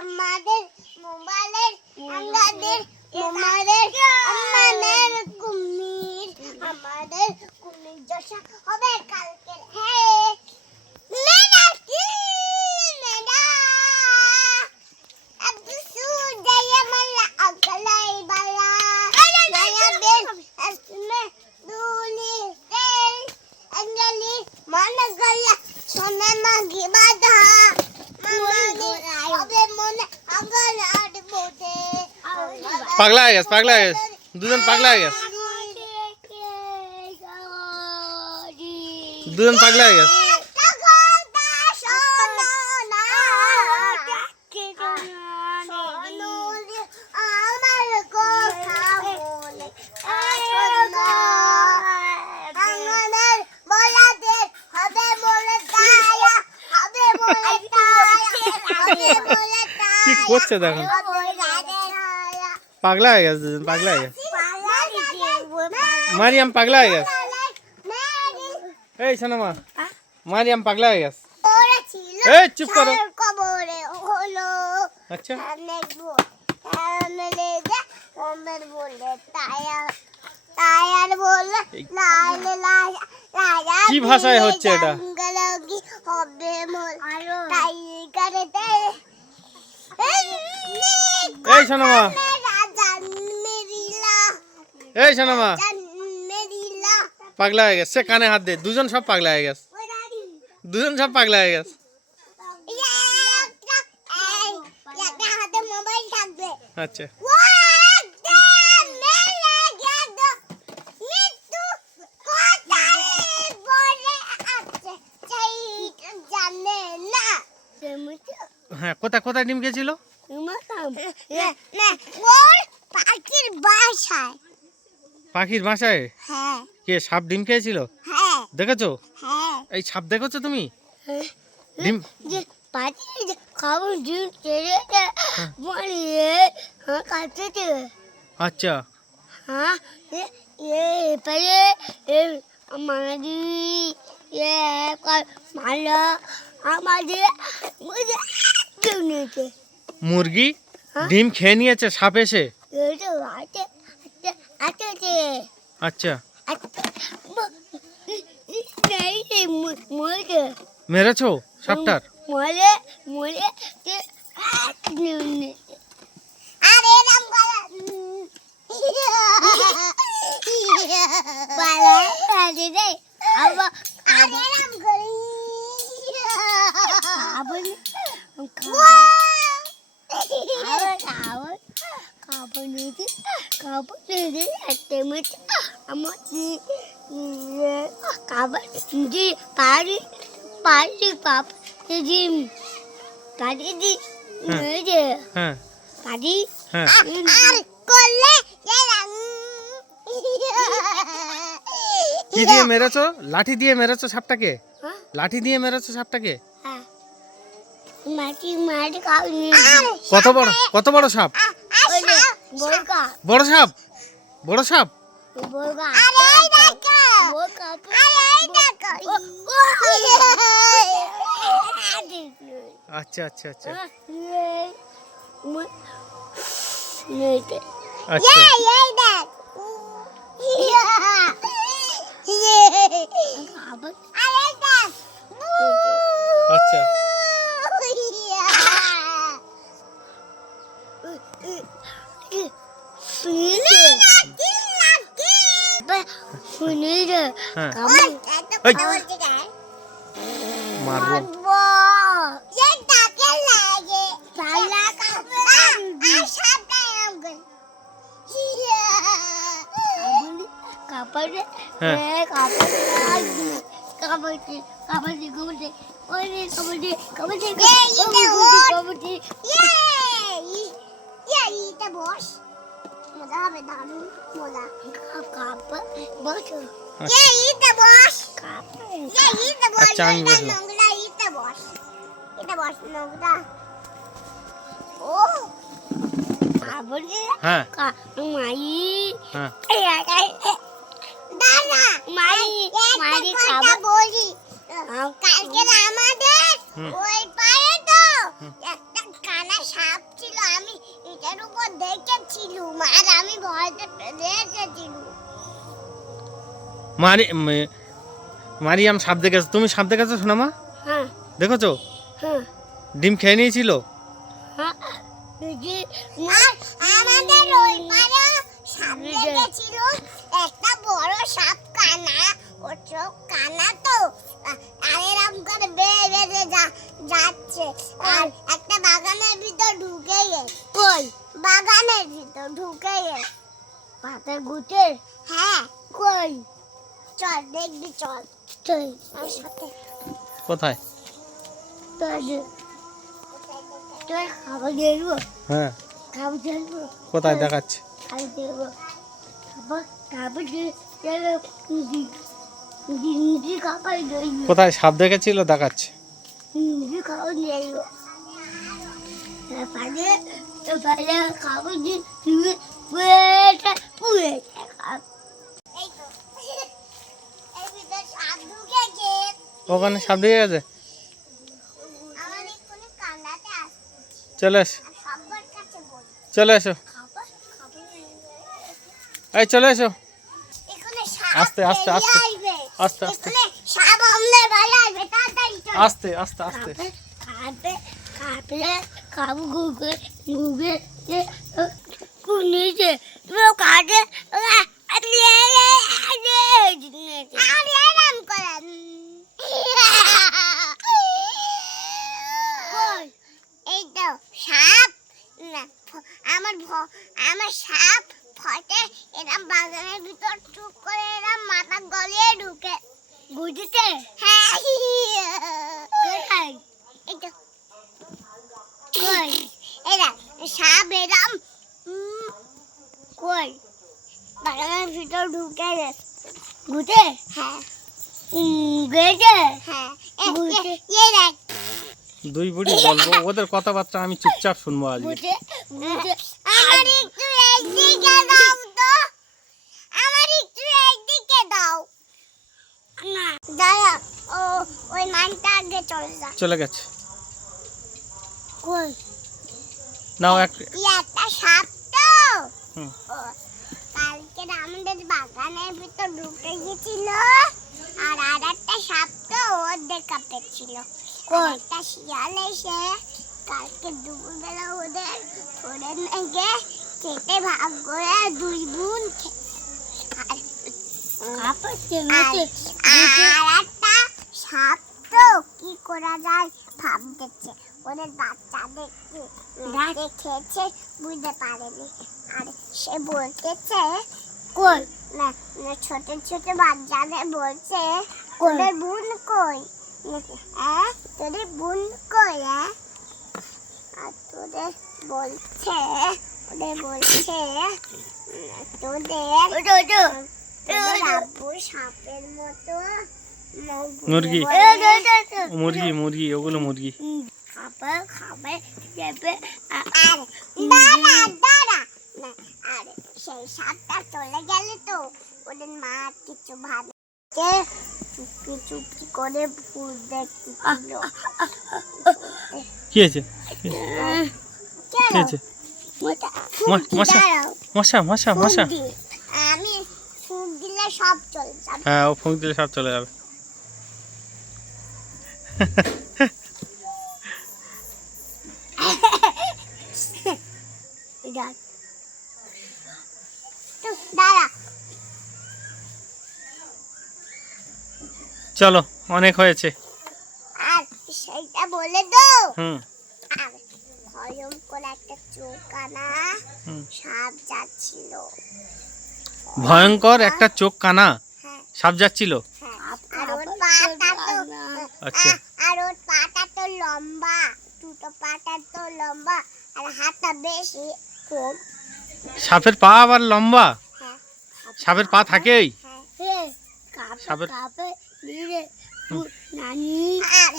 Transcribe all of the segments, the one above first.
আমাদের মোবাইলের আমাদের মোবাইলের আমাদের কুমির আমাদের কুমির যশা হবে কালকে হ্যাঁ। পাগলা হয়ে গেছে, পাগলা হয়ে গেছে। দুজন পাগলা হয়ে গেছে। দুজন পাগলা হয়ে গেছে। কি করছে দেখো। মারিয়াম পাগলা হয়ে গেছে এই, চুপ করো। কবরে হলো আচ্ছা অনেক কমের বলে তায়ার তায়ার বলে এই- লাইলে লাইয়া লাইয়া কি ভাষায় হচ্ছে এটা? জঙ্গলগি হবে মোল তাই করতে এই শোনামা জন্মেরিলা এই শোনামা জন্মেরিলা পাগলা হয়ে গেছে। সে কানে হাত দে। দুজন সব পাগলা হয়ে গেছে। দুজন সব পাগলা হয়ে গেছে। আচ্ছা। হ্যাঁ কোথায় কোথায় ডিম গেছিল পাখির বাসায়। পাখির বাসায়? হ্যাঁ। কে সাপ ডিম খেয়েছিল? হ্যাঁ। দেখেছ? হ্যাঁ। এই সাপ দেখেছ তুমি? ডিম আচ্ছা। মুরগি? ডিম খেয়ে নিয়েছে সাপ এসে? আচ্ছা মুরগে মেরেছো সাপটার? মরে মরে তে আরে রাম করা বালা বালি রে আবা আরে রাম করি আবন খাবার খাবার নিতে একটা মিনিট আমার পারি পারি পাপ পারি হ্যাঁ আর করলে কি দিয়ে মেরেছো লাঠি দিয়ে মেরেছো সাপটাকে লাঠি দিয়ে মেরেছো সাপটাকে কত বড় কত বড় সাপ বড় সাপ বড় সাপ। বোকা আরে দেখো। বোকা আরে দেখো। আচ্ছা আচ্ছা আচ্ছা। আচ্ছা। শুনিরে হ্যাঁ কামড় এই। মারবো কাপড়ে হ্যাঁ। কাপড়ে কাপড়ে কাপড়ে কাপড়ে ওরে কাপড়ে কাপড়ে কাপড়ে ইটা বস মজা হবে দারুণ মজা কাপড় বস আচ্ছা। ইটা বস কাপড় ইটা বস আচ্ছা, আমি এটা বসলাম। নোংরা ইটা বস এটা বস নোংরা ও কাবুলি হ্যাঁ মাই হ্যাঁ দাদা মাই মাই খাবার বলি কালকে আমাদের হুম। ওই পারে তো হুম। একটা কানা সাপ ছিল আমি এটার উপর দেখেছিলুম আর আমি ভয়তে ফেলে এসেছিলুম মারি মারিয়াম সাপ দেখেছ তুমি সাপ দেখেছ শোনা মা? হ্যাঁ। দেখেছ? হ্যাঁ। ডিম খেয়ে নিয়েছিল? হ্যাঁ। আমাদের ওই পারে সাপ দেখেছিল একটা বড় সাপ কানা ওর চোখ কানা তো। আ- আর এরম করে বেয়ে বেঁধে যা যাচ্ছে। আর একটা বাগানের ভিতর ঢুকে গেছে। কই? বাগানের ভিতর ঢুকে গেছে। পাতা গুটে হ্যাঁ কই চল দেখবি চল। চল। আমার সাথে। কোথায়? তোর খাবার দেবো? হ্যাঁ। খাবার দেবো? কোথায় দেখাচ্ছে? খাবার দেবো। খাবার খাবার কোথায়? সাপ দেখেছিল? দেখাচ্ছে। খাবার দিয়ে তুমি পুয়েটা পুয়েটা খাব এই তো এই ভিতর সাপ ঢুকেছে ওখানে সাপ দেখে গেছে চলে এসো চলে এসো এই চলে এসো আস্তে, আস্তে, আস্তে। আস্তে, আস্তে। আস্তে আস্তে আস্তে কাটে আরে আরে নাম করেন এই তো সাপ না ফ- আমার সাপ ফটে এরম বাগানের ভিতর চুপ করে এরম মাথা গলিয়ে ঢুকে। বুঝতে হ্যাঁ। এই তো। এরা সাপ এরম কই? বাগানের ভিতর ঢুকে গেছে। হ্যাঁ। গেছে হ্যাঁ। দেখ দুই বুড়ি বলব ওদের কথাবার্তা আমি চুপচাপ শুনব আগে চলে চলে গেছে। নাও এক একটা সাপ তো। হুম। কালকে আমাদের বাগানের ভিতর ঢুকে গেছিল আর আর একটা সাপ তো ওর দেখা পেয়েছিল। আর একটা শিয়াল এসে কালকে দুপুরবেলা ওদের ধরে কেটে ভাগ করে দুই বোন আর- একটা সাপ তো কি করা যায় ভাবতেছে। ওদের দেখেছে বুঝতে পারেনি। আর সে বলতেছে কই? না ছোট ছোট বাচ্চাদের বলছে ওদের বোন কই? তোদের বোন হ্যাঁ আর তোদের বলছে ওদের বলছে তোদের আব্বু সাপের মতো মুরগি। মুরগি। মুরগি মুরগি ওগুলো মুরগি। খাবার খাবে যাবে আর দাঁড়া দাঁড়া। না আর সেই সাপটা চলে গেলে তো ওদের মা কিছু ভাবে চুপি চুপি করে ভূত দেখতেছিল। কি হয়েছে? কি হয়েছে? মশা। মশা মশা মশা আমি ফুক দিলে সব চলে যাবে। হ্যাঁ ও ফুঁক দিলে সব চলে যাবে। যাক। তো দাঁড়া চলো অনেক হয়েছে। আর বলে দাও। হুম। ভয়ঙ্কর একটা চোখানা সাপ যাচ্ছিল। ভয়ঙ্কর একটা চোখ কানা হ্যাঁ। সাপ যাচ্ছিল? হ্যাঁ আর ওর পাটা তো আচ্ছা। আর ওর পাটা তো লম্বা দুটো পাটা তো লম্বা আর হাতটা বেশি কম। সাপের পা আবার লম্বা? হ্যাঁ। সাপের পা থাকেই? হ্যাঁ। সাপের- হ্যাঁ।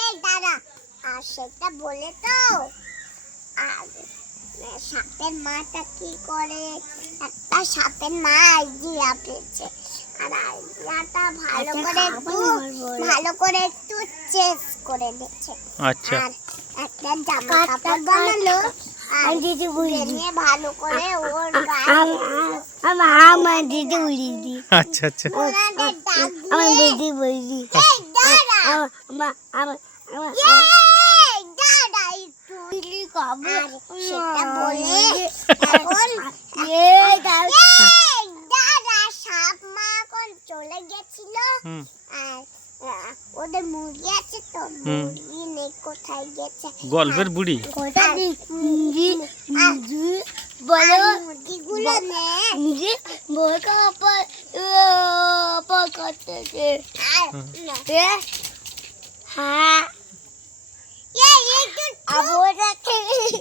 এই দাদা আর সেটা বলে তো। সাপের মাটা কি করে? একটা সাপের মা আইডিয়া পেয়েছে আর আইডিয়াটা ভালো করে একটু ভালো করে একটু চেস করে দিচ্ছে। আচ্ছা। আর একটা জামা কাপড় বানালো। আর দিদি নিয়ে ভালো করে ওর আমার দিদি উড়িয়ে আচ্ছা আচ্ছা। আমার দিদি কবে আর সেটা বলে এখন সাপ মা এখন চলে গেছিল। আর ওদের মুরগি আছে তো। মুরগি নেই কোথায় গেছে? গল্পের বুড়ি। কোথা দিদি আর দিদি বলো মুরগিগুলো নে দিদি বলকা পর পর করতেছে আর না। এ হ্যাঁ এই একটু আবরাকে এই,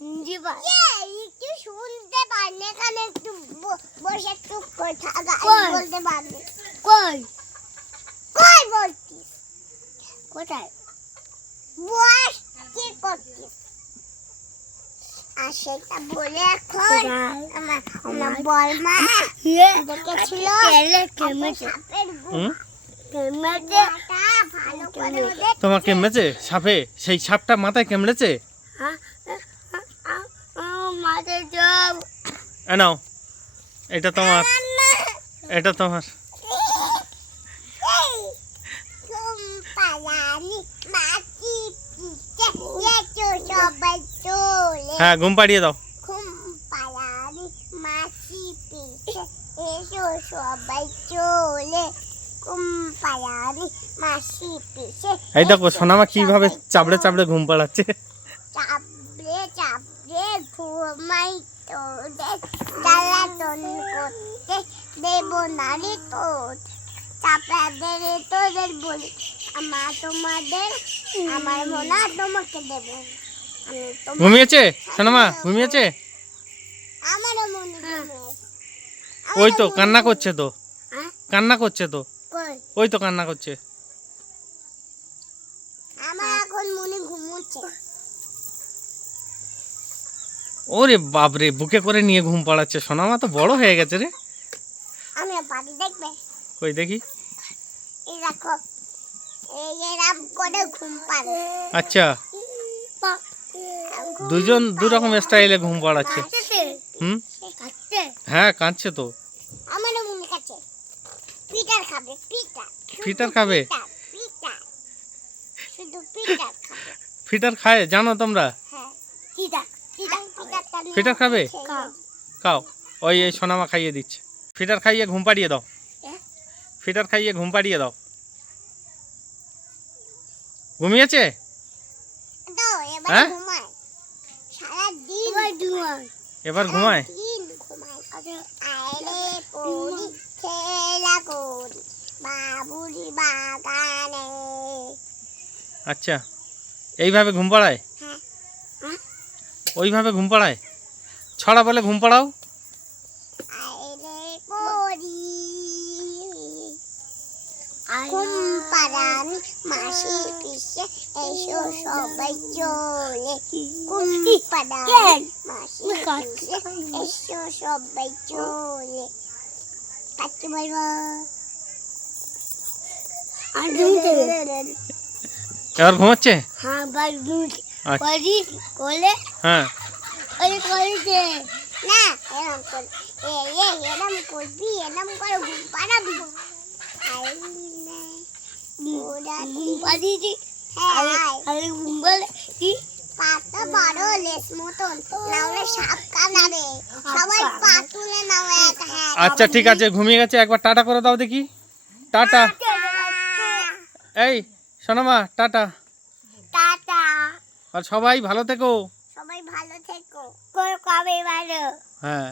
দিদি বা এই, একটু শুনতে পারলে এখানে একটু ব- বসে চুপ করে থাকা কই? বলতে পারবে কই কই বলছিস কোথায় বস কি করছিস আর সেটা বলে এখন কোথায় আমার আমার বলমা এ দেখেছিল কেলে একটা কেমেছে সাপের হুম কেমেছে গুহাটা ভালো করে ওদের তোমার কেমড়েছে সাপে? সেই সাপটা মাথায় কেমড়েছে? হ্যাঁ মাঝে সব নাও এটা তোমার। এটা তোমার। হ্যাঁ ঘুম পাড়িয়ে দাও ঘুম পাড়ানি মাটি পিঠে এসো সবাই চলে ঘুম পাড়ানি মাসি পিঠে এই দেখো সোনামা কীভাবে চাবড়ে। চাবড়ে ঘুম পাড়াচ্ছে। ঘুমাই তোদের জ্বালাতন করতে দেব নারী তোর। চাপড়াদের তোদের বলি আমার তোমাদের আমার মনে তোমাকে দেব। ঘুমিয়েছে? সোনামা ঘুমিয়েছে? আমারও মনে। ওই তো কান্না করছে তো। হ্যাঁ? কান্না করছে তো। ওই তো কান্না করছে। আমার এখন মনে ঘুমোচ্ছে। ওরে বাপরে বুকে করে নিয়ে ঘুম পাড়াচ্ছে। সোনামা তো বড় হয়ে গেছে রে। আমি পাটি দেখবে? কই দেখি। এই দেখো এই এরম করে ঘুম পাড়ে আচ্ছা। দুজন দু রকম স্টাইলে ঘুম পাড়াচ্ছে। হুম? হ্যাঁ কাঁদছে তো আমারও মনে কাছে পিটার খাবে পিটার ফিটার খাবে? ফিটার খায়? জানো তোমরা? হ্যাঁ। ফিটার খাবে? খাও। খাও। ওই এই সোনামা খাইয়ে দিচ্ছে। ফিটার খাইয়ে ঘুম পাড়িয়ে দাও? ফিটার খাইয়ে ঘুম পাড়িয়ে দাও। ঘুমিয়েছে? এবার হ্যাঁ? ঘুমায়। এবার ঘুমায়। খেলা করি। বাবুরি বাগানে। আচ্ছা এইভাবে ঘুম পাড়ায়? হ্যাঁ? ওইভাবে ঘুম পাড়ায়? ছড়া বলে ঘুম পাড়াও? ঘুম পাড়ানি মাসি পিসে এসো সবাই চলে। ঘুম পাড়ানি মাসি পিসে এসো সবাই চলে। কাটতে বলব এবার ঘুমাচ্ছে? হ্যাঁ বার দুতে। করি কোলে হ্যাঁ। ওই করিতে না এরম কর। এ এ এরম করবি এরম করে ঘুম পাড়াবি। আই না ওরা ঘুম পাড়িয়ে আরে ঘুম বলে কি? পাটা বড় লেস মতন। নাহলে সাপ কামড়াবে। সবাই পা তুলে নাও এক হাত। আচ্ছা ঠিক আছে ঘুমিয়ে গেছে। একবার টাটা করে দাও দেখি। টাটা। এই সোনামা টাটা। টাটা। আর সবাই ভালো থেকো। সবাই ভালো থেকো। কবে ভালো? হ্যাঁ।